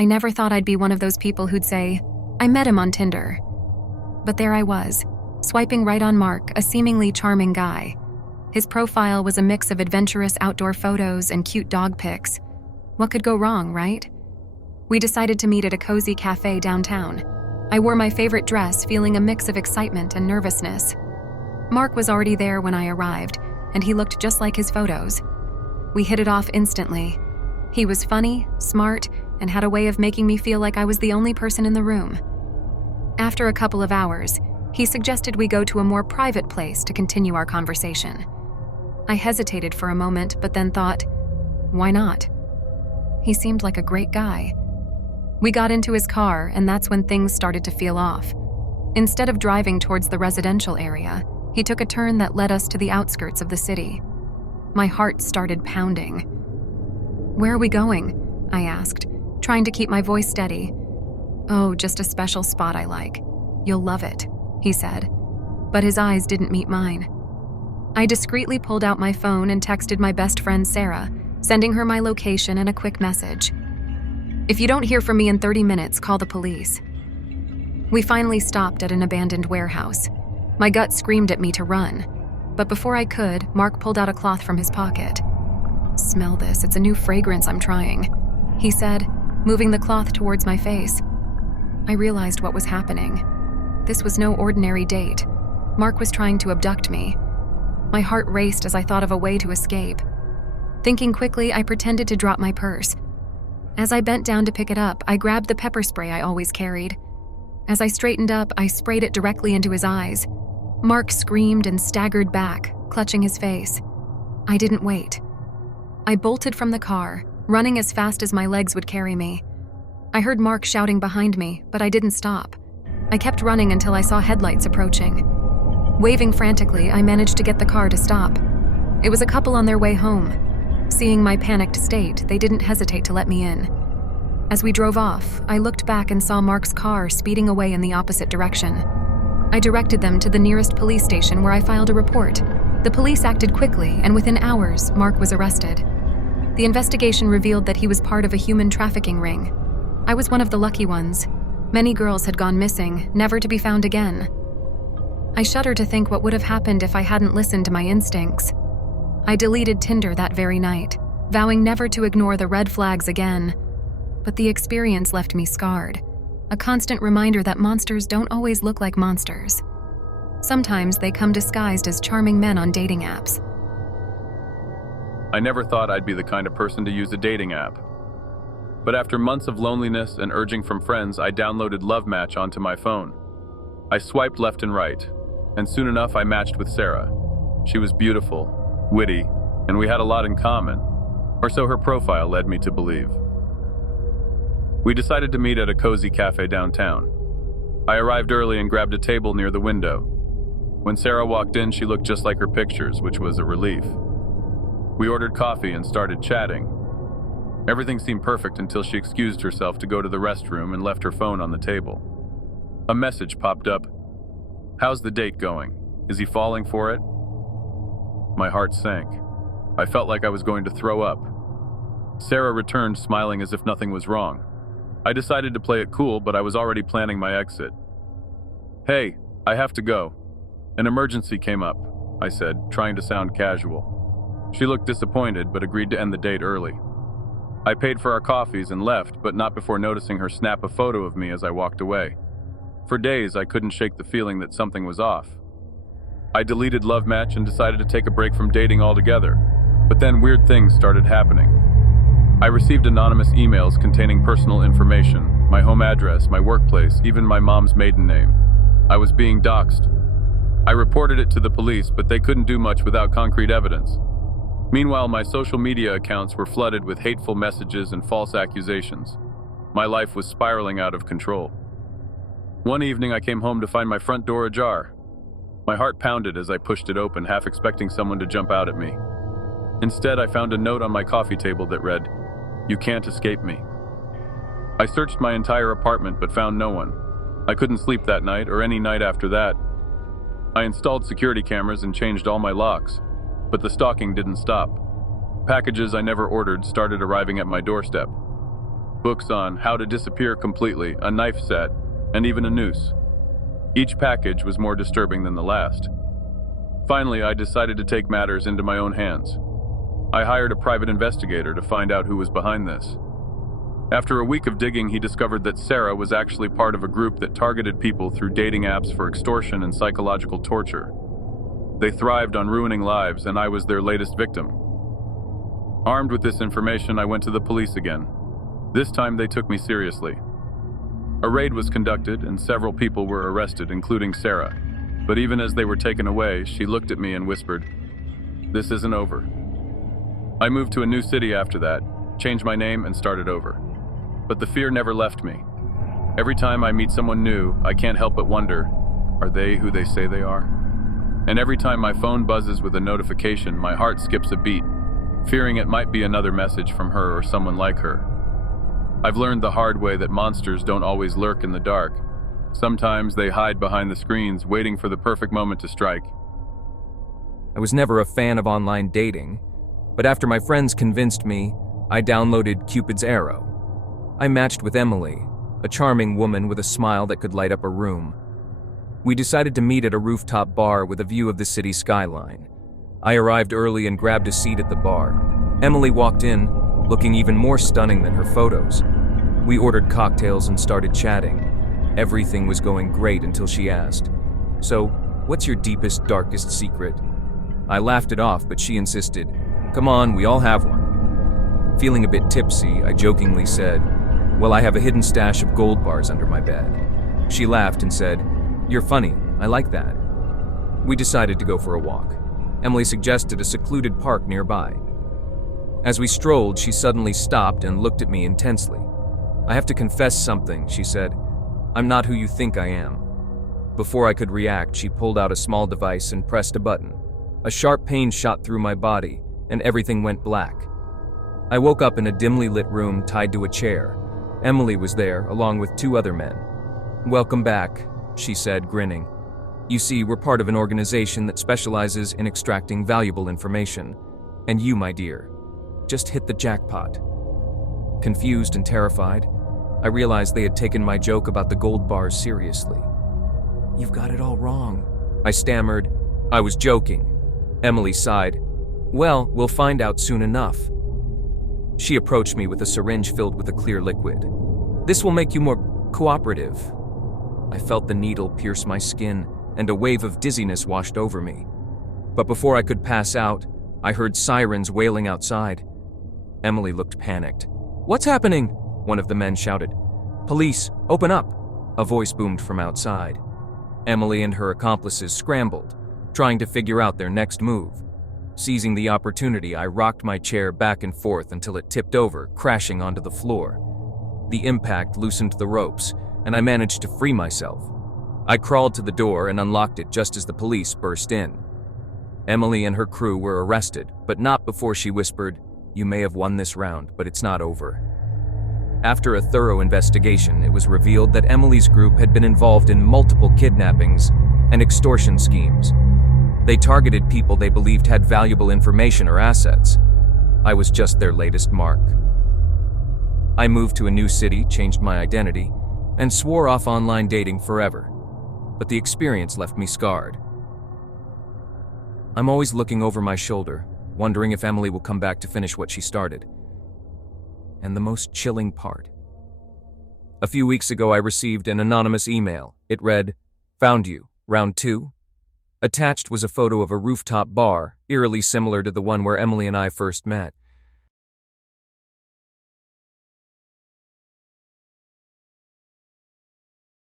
I never thought I'd be one of those people who'd say, I met him on Tinder. But there I was, swiping right on Mark, a seemingly charming guy. His profile was a mix of adventurous outdoor photos and cute dog pics. What could go wrong, right? We decided to meet at a cozy cafe downtown. I wore my favorite dress, feeling a mix of excitement and nervousness. Mark was already there when I arrived, and he looked just like his photos. We hit it off instantly. He was funny, smart, and had a way of making me feel like I was the only person in the room. After a couple of hours, he suggested we go to a more private place to continue our conversation. I hesitated for a moment, but then thought, why not? He seemed like a great guy. We got into his car, and that's when things started to feel off. Instead of driving towards the residential area, he took a turn that led us to the outskirts of the city. My heart started pounding. Where are we going? I asked, trying to keep my voice steady. Oh, just a special spot I like. You'll love it, he said, but his eyes didn't meet mine. I discreetly pulled out my phone and texted my best friend Sarah, sending her my location and a quick message. If you don't hear from me in 30 minutes, call the police. We finally stopped at an abandoned warehouse. My gut screamed at me to run, but before I could, Mark pulled out a cloth from his pocket. Smell this, it's a new fragrance I'm trying, he said, moving the cloth towards my face. I realized what was happening. This was no ordinary date. Mark was trying to abduct me. My heart raced as I thought of a way to escape. Thinking quickly, I pretended to drop my purse. As I bent down to pick it up, I grabbed the pepper spray I always carried. As I straightened up, I sprayed it directly into his eyes. Mark screamed and staggered back, clutching his face. I didn't wait. I bolted from the car, running as fast as my legs would carry me. I heard Mark shouting behind me, but I didn't stop. I kept running until I saw headlights approaching. Waving frantically, I managed to get the car to stop. It was a couple on their way home. Seeing my panicked state, they didn't hesitate to let me in. As we drove off, I looked back and saw Mark's car speeding away in the opposite direction. I directed them to the nearest police station where I filed a report. The police acted quickly, and within hours, Mark was arrested. The investigation revealed that he was part of a human trafficking ring. I was one of the lucky ones. Many girls had gone missing, never to be found again. I shudder to think what would have happened if I hadn't listened to my instincts. I deleted Tinder that very night, vowing never to ignore the red flags again. But the experience left me scarred, a constant reminder that monsters don't always look like monsters. Sometimes they come disguised as charming men on dating apps. I never thought I'd be the kind of person to use a dating app. But after months of loneliness and urging from friends, I downloaded Love Match onto my phone. I swiped left and right, and soon enough I matched with Sarah. She was beautiful, witty, and we had a lot in common, or so her profile led me to believe. We decided to meet at a cozy cafe downtown. I arrived early and grabbed a table near the window. When Sarah walked in, she looked just like her pictures, which was a relief. We ordered coffee and started chatting. Everything seemed perfect until she excused herself to go to the restroom and left her phone on the table. A message popped up. "How's the date going? Is he falling for it?" My heart sank. I felt like I was going to throw up. Sarah returned, smiling as if nothing was wrong. I decided to play it cool, but I was already planning my exit. "Hey, I have to go. An emergency came up," I said, trying to sound casual. She looked disappointed, but agreed to end the date early. I paid for our coffees and left, but not before noticing her snap a photo of me as I walked away. For days, I couldn't shake the feeling that something was off. I deleted Love Match and decided to take a break from dating altogether, but then weird things started happening. I received anonymous emails containing personal information, my home address, my workplace, even my mom's maiden name. I was being doxxed. I reported it to the police, but they couldn't do much without concrete evidence. Meanwhile, my social media accounts were flooded with hateful messages and false accusations. My life was spiraling out of control. One evening, I came home to find my front door ajar. My heart pounded as I pushed it open, half expecting someone to jump out at me. Instead, I found a note on my coffee table that read, "You can't escape me." I searched my entire apartment but found no one. I couldn't sleep that night or any night after that. I installed security cameras and changed all my locks, but the stalking didn't stop. Packages I never ordered started arriving at my doorstep. books on how to disappear completely, a knife set, and even a noose. Each package was more disturbing than the last. Finally, I decided to take matters into my own hands. I hired a private investigator to find out who was behind this. After a week of digging, he discovered that Sarah was actually part of a group that targeted people through dating apps for extortion and psychological torture. They thrived on ruining lives, and I was their latest victim. Armed with this information, I went to the police again. This time they took me seriously. A raid was conducted and several people were arrested, including Sarah. But even as they were taken away, she looked at me and whispered, "This isn't over." I moved to a new city after that, changed my name, and started over. But the fear never left me. Every time I meet someone new, I can't help but wonder, are they who they say they are? And every time my phone buzzes with a notification, my heart skips a beat, fearing it might be another message from her or someone like her. I've learned the hard way that monsters don't always lurk in the dark. Sometimes they hide behind the screens, waiting for the perfect moment to strike. I was never a fan of online dating, but after my friends convinced me, I downloaded Cupid's Arrow. I matched with Emily, a charming woman with a smile that could light up a room. We decided to meet at a rooftop bar with a view of the city skyline. I arrived early and grabbed a seat at the bar. Emily walked in, looking even more stunning than her photos. We ordered cocktails and started chatting. Everything was going great until she asked, "So, what's your deepest, darkest secret?" I laughed it off, but she insisted, "Come on, we all have one." Feeling a bit tipsy, I jokingly said, "Well, I have a hidden stash of gold bars under my bed." She laughed and said, "You're funny, I like that." We decided to go for a walk. Emily suggested a secluded park nearby. As we strolled, she suddenly stopped and looked at me intensely. "I have to confess something," she said. "I'm not who you think I am." Before I could react, she pulled out a small device and pressed a button. A sharp pain shot through my body, and everything went black. I woke up in a dimly lit room tied to a chair. Emily was there, along with 2 other men. "Welcome back," she said, grinning. "You see, we're part of an organization that specializes in extracting valuable information. And you, my dear, just hit the jackpot." Confused and terrified, I realized they had taken my joke about the gold bars seriously. "You've got it all wrong," I stammered. "I was joking." Emily sighed. "Well, we'll find out soon enough." She approached me with a syringe filled with a clear liquid. "This will make you more cooperative." I felt the needle pierce my skin, and a wave of dizziness washed over me. But before I could pass out, I heard sirens wailing outside. Emily looked panicked. "What's happening?" one of the men shouted. "Police, open up!" a voice boomed from outside. Emily and her accomplices scrambled, trying to figure out their next move. Seizing the opportunity, I rocked my chair back and forth until it tipped over, crashing onto the floor. The impact loosened the ropes, and I managed to free myself. I crawled to the door and unlocked it just as the police burst in. Emily and her crew were arrested, but not before she whispered, "You may have won this round, but it's not over." After a thorough investigation, it was revealed that Emily's group had been involved in multiple kidnappings and extortion schemes. They targeted people they believed had valuable information or assets. I was just their latest mark. I moved to a new city, changed my identity, and swore off online dating forever. But the experience left me scarred. I'm always looking over my shoulder, wondering if Emily will come back to finish what she started. And the most chilling part. A few weeks ago, I received an anonymous email. It read, "Found you, round 2?" Attached was a photo of a rooftop bar, eerily similar to the one where Emily and I first met.